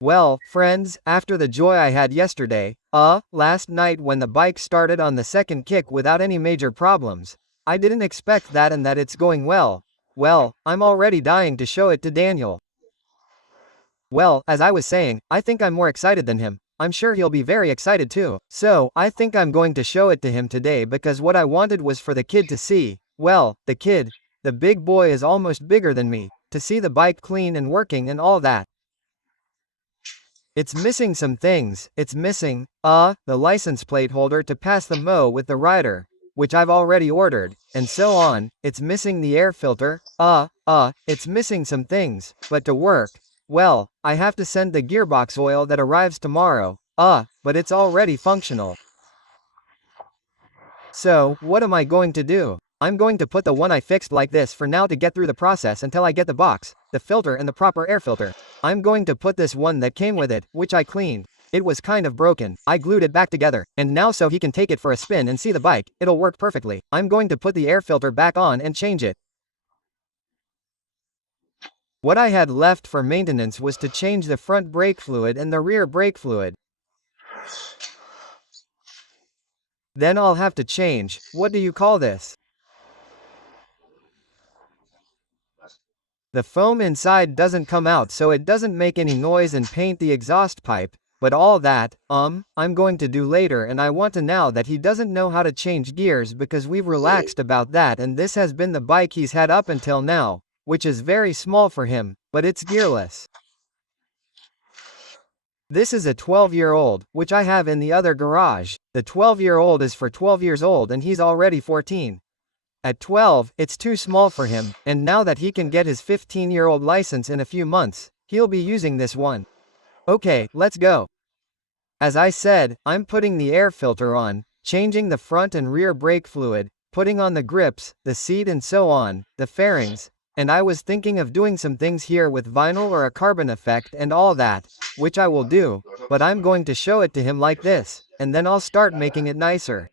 Well, friends, after the joy I had yesterday, last night when the bike started on the second kick without any major problems, I didn't expect that and that it's going well. Well, I'm already dying to show it to Daniel. Well, as I was saying, I think I'm more excited than him. I'm sure he'll be very excited too. So, I think I'm going to show it to him today because what I wanted was for the kid to see. Well, the kid. The big boy is almost bigger than me. To see the bike clean and working and all that. It's missing some things. It's missing, the license plate holder to pass the mow with the rider, which I've already ordered, and so on. It's missing the air filter, it's missing some things, but to work, well, I have to send the gearbox oil that arrives tomorrow, but it's already functional. So, what am I going to do? I'm going to put the one I fixed like this for now to get through the process until I get the box, the filter and the proper air filter. I'm going to put this one that came with it, which I cleaned. It was kind of broken. I glued it back together, and now so he can take it for a spin and see the bike, it'll work perfectly. I'm going to put the air filter back on and change it. What I had left for maintenance was to change the front brake fluid and the rear brake fluid. Then I'll have to change, what do you call this? The foam inside doesn't come out so it doesn't make any noise and paint the exhaust pipe, but all that, I'm going to do later and I want to now that he doesn't know how to change gears because we've relaxed about that and this has been the bike he's had up until now, which is very small for him, but it's gearless. This is a 12-year-old, which I have in the other garage. The 12-year-old is for 12 years old and he's already 14. At 12, it's too small for him, and now that he can get his 15-year-old license in a few months, he'll be using this one. Okay, let's go. As I said, I'm putting the air filter on, changing the front and rear brake fluid, putting on the grips, the seat and so on, the fairings, and I was thinking of doing some things here with vinyl or a carbon effect and all that, which I will do, but I'm going to show it to him like this, and then I'll start making it nicer.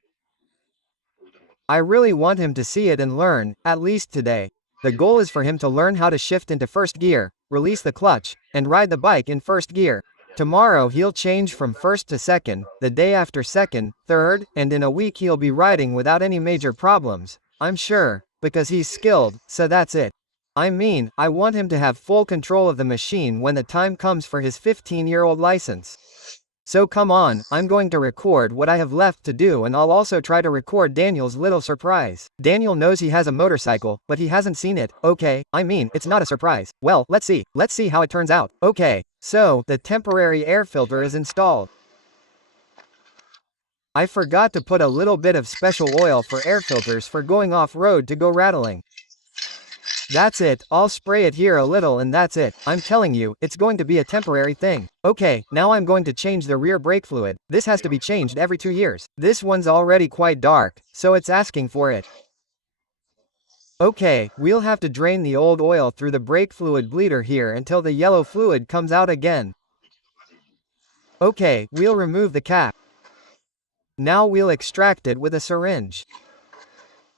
I really want him to see it and learn, at least today. The goal is for him to learn how to shift into first gear, release the clutch, and ride the bike in first gear. Tomorrow he'll change from first to second, the day after second, third, and in a week he'll be riding without any major problems, I'm sure, because he's skilled, so that's it. I mean, I want him to have full control of the machine when the time comes for his 15-year-old license. So come on, I'm going to record what I have left to do and I'll also try to record Daniel's little surprise. Daniel knows he has a motorcycle, but he hasn't seen it, okay, I mean, it's not a surprise. Well, let's see how it turns out. Okay, so, the temporary air filter is installed. I forgot to put a little bit of special oil for air filters for going off-road to go rattling. That's it, I'll spray it here a little and that's it. I'm telling you, it's going to be a temporary thing. Okay, now I'm going to change the rear brake fluid. This has to be changed every 2 years. This one's already quite dark, so it's asking for it. Okay, we'll have to drain the old oil through the brake fluid bleeder here until the yellow fluid comes out again. Okay, we'll remove the cap. Now we'll extract it with a syringe.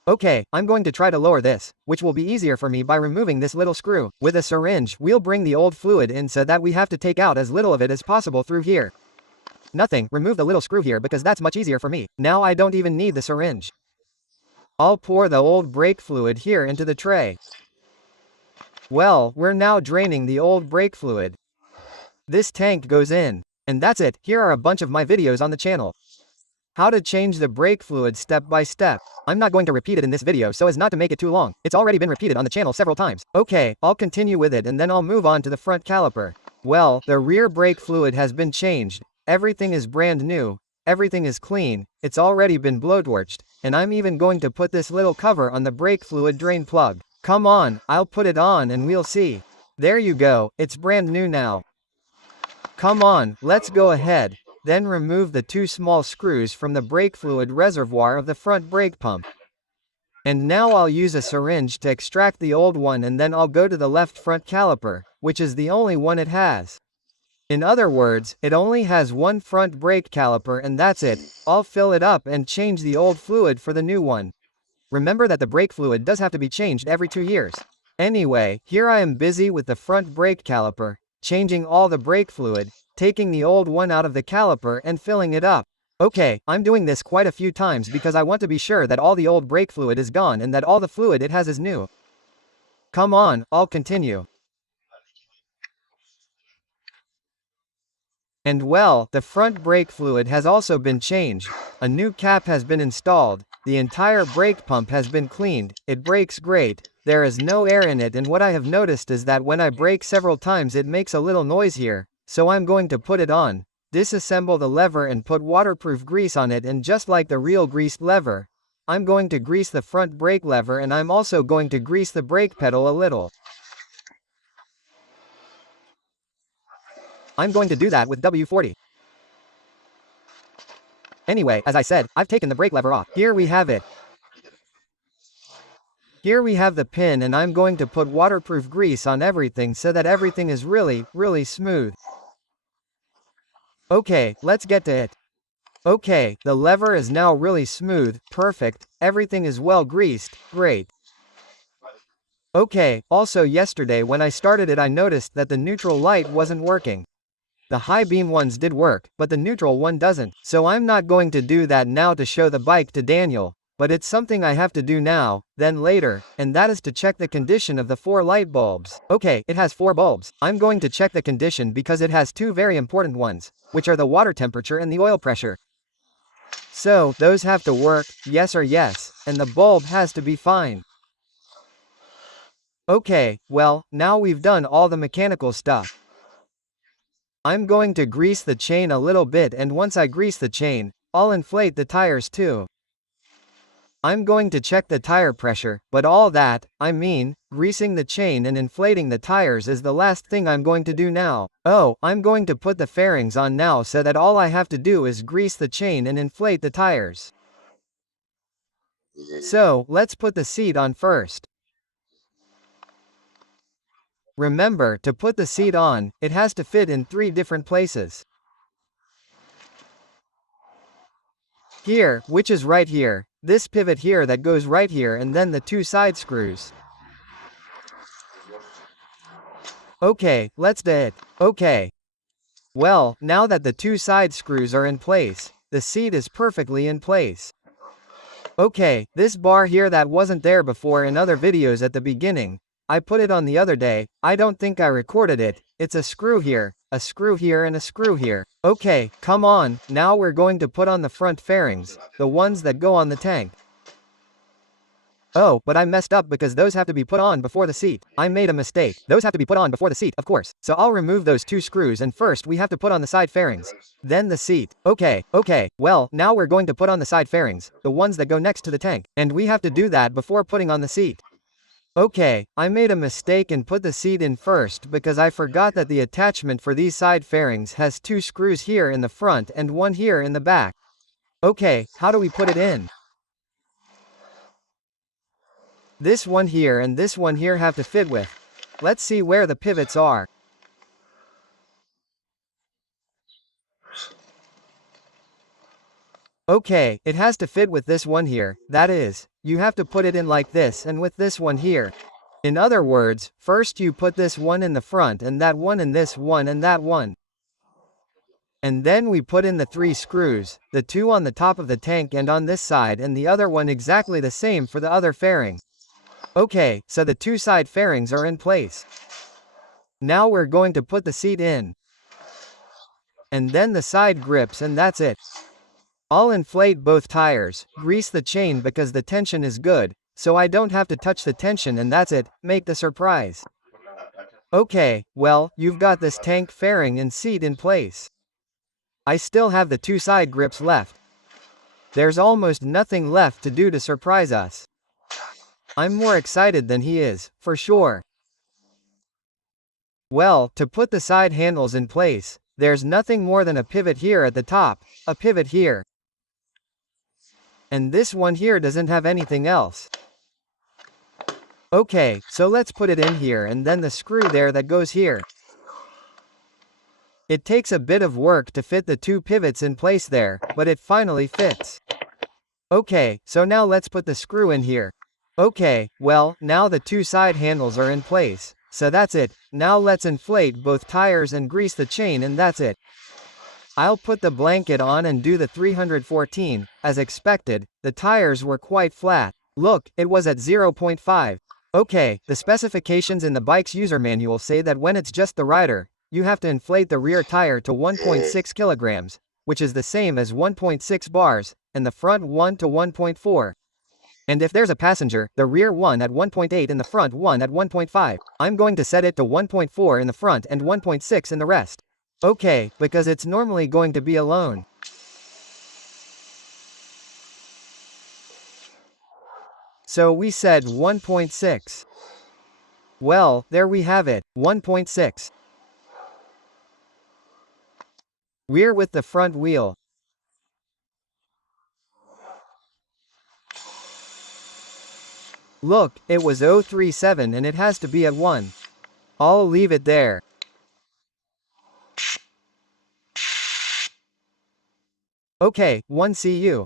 Okay, I'm going to try to lower this, which will be easier for me by removing this little screw. With a syringe, we'll bring the old fluid in so that we have to take out as little of it as possible through here. Nothing, remove the little screw here because that's much easier for me. Now I don't even need the syringe. I'll pour the old brake fluid here into the tray. Well, we're now draining the old brake fluid. This tank goes in. And that's it, here are a bunch of my videos on the channel. How to change the brake fluid step by step. I'm not going to repeat it in this video so as not to make it too long. It's already been repeated on the channel several times. Okay, I'll continue with it and then I'll move on to the front caliper. Well, the rear brake fluid has been changed. Everything is brand new. Everything is clean. It's already been blowtorched. And I'm even going to put this little cover on the brake fluid drain plug. Come on, I'll put it on and we'll see. There you go, it's brand new now. Come on, let's go ahead. Then remove the 2 small screws from the brake fluid reservoir of the front brake pump. And now I'll use a syringe to extract the old one and then I'll go to the left front caliper, which is the only one it has. In other words, it only has one front brake caliper and that's it. I'll fill it up and change the old fluid for the new one. Remember that the brake fluid does have to be changed every 2 years. Anyway, here I am busy with the front brake caliper. changing all the brake fluid, taking the old one out of the caliper and filling it up. Okay, I'm doing this quite a few times because I want to be sure that all the old brake fluid is gone and that all the fluid it has is new. Come on, I'll continue. And well, the front brake fluid has also been changed, a new cap has been installed, the entire brake pump has been cleaned, it brakes great, there is no air in it, and what I have noticed is that when I brake several times it makes a little noise here, so I'm going to put it on, disassemble the lever and put waterproof grease on it, and just like the real greased lever, I'm going to grease the front brake lever, and I'm also going to grease the brake pedal a little. I'm going to do that with W40. Anyway, as I said, I've taken the brake lever off. Here we have it. Here we have the pin, and I'm going to put waterproof grease on everything so that everything is really smooth. Okay, let's get to it. Okay, the lever is now really smooth, perfect, everything is well greased, great. Okay, also yesterday when I started it I noticed that the neutral light wasn't working. The high beam ones did work, but the neutral one doesn't, so I'm not going to do that now to show the bike to Daniel, but it's something I have to do now, then later, and that is to check the condition of the 4 light bulbs. Okay, it has 4 bulbs. I'm going to check the condition because it has 2 very important ones, which are the water temperature and the oil pressure. So, those have to work, yes or yes, and the bulb has to be fine. Okay, well, now we've done all the mechanical stuff. I'm going to grease the chain a little bit, and once I grease the chain, I'll inflate the tires too. I'm going to check the tire pressure, but all that, I mean, greasing the chain and inflating the tires is the last thing I'm going to do now. Oh, I'm going to put the fairings on now so that all I have to do is grease the chain and inflate the tires. So, let's put the seat on first. Remember, to put the seat on, it has to fit in 3 different places. Here, which is right here, this pivot here that goes right here, and then the 2 side screws. Okay, let's do it. Okay. Well, now that the 2 side screws are in place, the seat is perfectly in place. Okay, this bar here that wasn't there before in other videos at the beginning, I put it on the other day, I don't think I recorded it, it's a screw here, a screw here and a screw here. Okay, come on, now we're going to put on the front fairings, the ones that go on the tank. Oh, but I messed up because those have to be put on before the seat. I made a mistake. Those have to be put on before the seat, of course. So I'll remove those 2 screws, and first we have to put on the side fairings. Then the seat. Okay, well, now we're going to put on the side fairings, the ones that go next to the tank. And we have to do that before putting on the seat. Okay, I made a mistake and put the seat in first because I forgot that the attachment for these side fairings has 2 screws here in the front and 1 here in the back. Okay, how do we put it in? This one here and this one here have to fit with. Let's see where the pivots are. Okay, it has to fit with this one here, that is, you have to put it in like this and with this one here. In other words, first you put this one in the front and that one in this one and that one. And then we put in the 3 screws, the 2 on the top of the tank and on this side, and the other one exactly the same for the other fairing. Okay, so the 2 side fairings are in place. Now we're going to put the seat in. And then the side grips, and that's it. I'll inflate both tires, grease the chain because the tension is good, so I don't have to touch the tension, and that's it, make the surprise. Okay, well, you've got this tank fairing and seat in place. I still have the 2 side grips left. There's almost nothing left to do to surprise us. I'm more excited than he is, for sure. Well, to put the side handles in place, there's nothing more than a pivot here at the top, a pivot here. And this one here doesn't have anything else. Okay, so let's put it in here and then the screw there that goes here. It takes a bit of work to fit the 2 pivots in place there, but it finally fits. Okay, so now let's put the screw in here. Okay, well, now the 2 side handles are in place, So that's it. Now let's inflate both tires and grease the chain, and that's it. I'll put the blanket on and do the 314. As expected, the tires were quite flat. Look, it was at 0.5. Okay, the specifications in the bike's user manual say that when it's just the rider, you have to inflate the rear tire to 1.6 kilograms, which is the same as 1.6 bars, and the front 1 to 1.4. And if there's a passenger, the rear one at 1.8 and the front one at 1.5. I'm going to set it to 1.4 in the front and 1.6 in the rest. Okay, because it's normally going to be alone. So we said 1.6. Well, there we have it, 1.6. Rear with the front wheel. Look, it was 037 and it has to be at 1. I'll leave it there. Okay, 1 CU.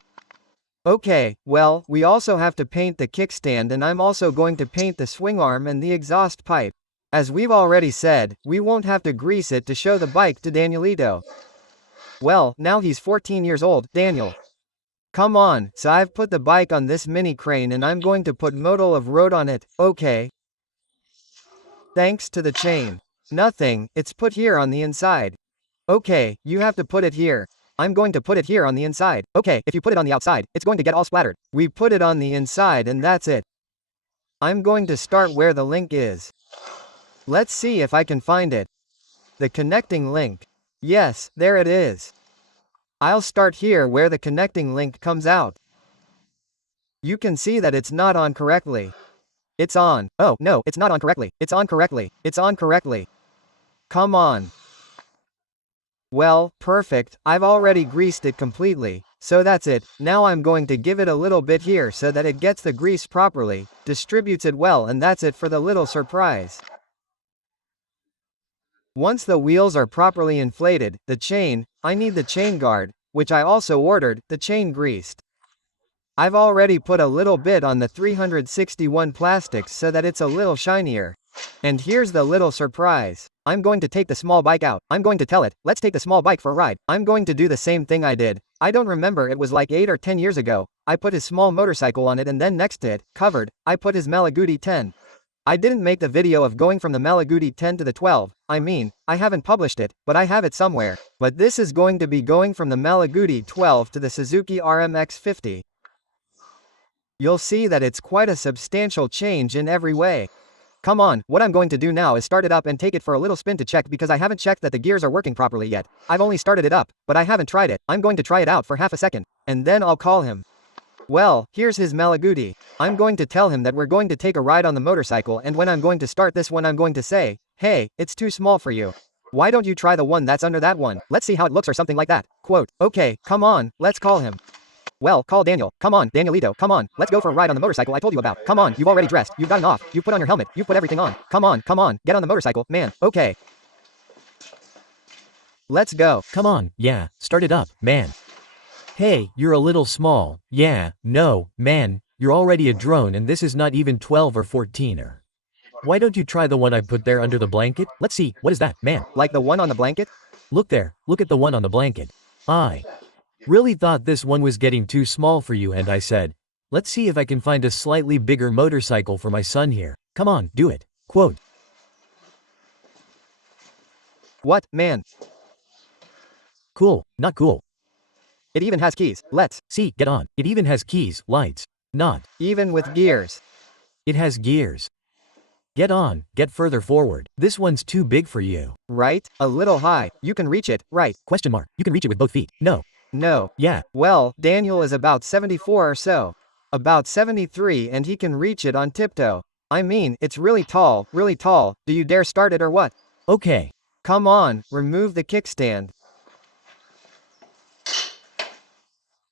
Okay, well, we also have to paint the kickstand, and I'm also going to paint the swing arm and the exhaust pipe. As we've already said, we won't have to grease it to show the bike to Danielito. Well, now he's 14 years old, Daniel. Come on, so I've put the bike on this mini crane and I'm going to put modal of road on it, okay? Thanks to the chain. Nothing, it's put here on the inside. Okay, you have to put it here. I'm going to put it here on the inside. Okay, if you put it on the outside, it's going to get all splattered. We put it on the inside and that's it. I'm going to start where the link is. Let's see if I can find it. The connecting link. Yes, there it is. I'll start here where the connecting link comes out. You can see that it's not on correctly. It's on. Oh, no, it's not on correctly. It's on correctly. It's on correctly. Come on. Well, perfect, I've already greased it completely, so that's it. Now I'm going to give it a little bit here so that it gets the grease properly, distributes it well, and that's it for the little surprise. Once the wheels are properly inflated, the chain, I need the chain guard, which I also ordered, the chain greased. I've already put a little bit on the 361 plastics so that it's a little shinier. And here's the little surprise. I'm going to take the small bike out. I'm going to tell it, let's take the small bike for a ride. I'm going to do the same thing I did. I don't remember, it was like 8 or 10 years ago. I put his small motorcycle on it, and then next to it, covered, I put his Malaguti 10. I didn't make the video of going from the Malaguti 10 to the 12. I mean, I haven't published it, but I have it somewhere. But this is going to be going from the Malaguti 12 to the Suzuki RMX 50. You'll see that it's quite a substantial change in every way. Come on, what I'm going to do now is start it up and take it for a little spin to check, because I haven't checked that the gears are working properly yet. I've only started it up, but I haven't tried it. I'm going to try it out for half a second, and then I'll call him. Well, here's his Malaguti. I'm going to tell him that we're going to take a ride on the motorcycle, and when I'm going to start this one I'm going to say, hey, it's too small for you. Why don't you try the one that's under that one? Let's see how it looks, or something like that. Quote, okay, come on, let's call him. Well, call Daniel. Come on, Danielito, come on. Let's go for a ride on the motorcycle I told you about. Come on, you've already dressed. You've gotten off. You've put on your helmet. You've put everything on. Come on. Get on the motorcycle, man. Okay. Let's go. Come on, yeah, start it up, man. Hey, you're a little small. Yeah, no, man, you're already a drone and this is not even 12 or 14er. Why don't you try the one I put there under the blanket? Let's see, what is that, man? Like the one on the blanket? Look there, look at the one on the blanket. I really thought this one was getting too small for you, and I said, let's see if I can find a slightly bigger motorcycle for my son here. Come on, do it. Quote. What, man? Cool, not cool. It even has keys. Let's see, get on. It even has keys, lights. Not even with gears. It has gears. Get on, get further forward. This one's too big for you. Right? A little high. You can reach it, right? Question mark. You can reach it with both feet. No. No. Yeah. Well, Daniel is about 74 or so. About 73, and he can reach it on tiptoe. I mean, it's really tall, really tall. Do you dare start it or what? Okay. Come on, remove the kickstand.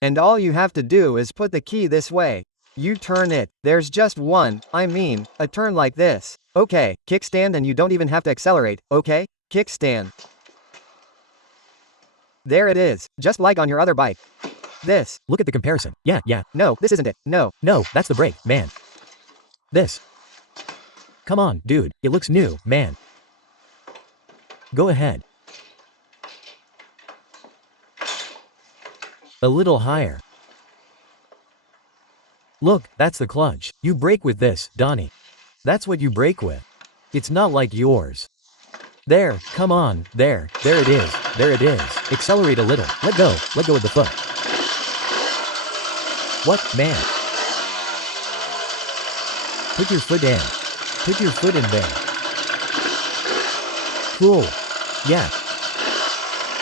And all you have to do is put the key this way. You turn it. There's just one, I mean, a turn like this. Okay, kickstand, and you don't even have to accelerate, okay? Kickstand. There it is, just like on your other bike. This. Look at the comparison. Yeah. No, this isn't it. No. No, that's the brake, man. This. Come on, dude, it looks new, man. Go ahead. A little higher. Look, that's the clutch. You brake with this, Donnie. That's what you brake with. It's not like yours. There, come on, there it is, there it is. Accelerate a little, let go with the foot. What, man? Put your foot in. Put your foot in there. Cool. Yeah.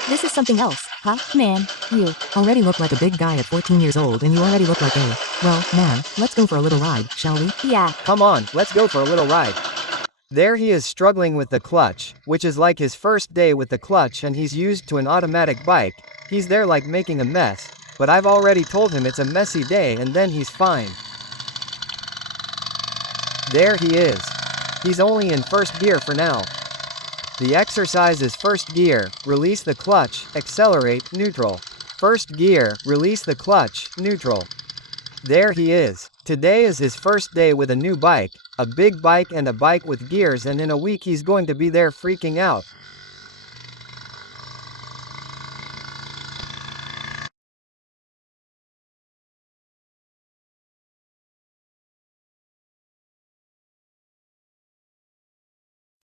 This is something else, huh, man? You already look like a big guy at 14 years old and you already look like a, well, man, let's go for a little ride, shall we? Yeah. Come on, let's go for a little ride. There he is struggling with the clutch, which is like his first day with the clutch and he's used to an automatic bike. He's there like making a mess, but I've already told him it's a messy day and then he's fine. There he is. He's only in first gear for now. The exercise is first gear, release the clutch, accelerate, neutral. First gear, release the clutch, neutral. There he is. Today is his first day with a new bike, a big bike and a bike with gears, and in a week he's going to be there freaking out.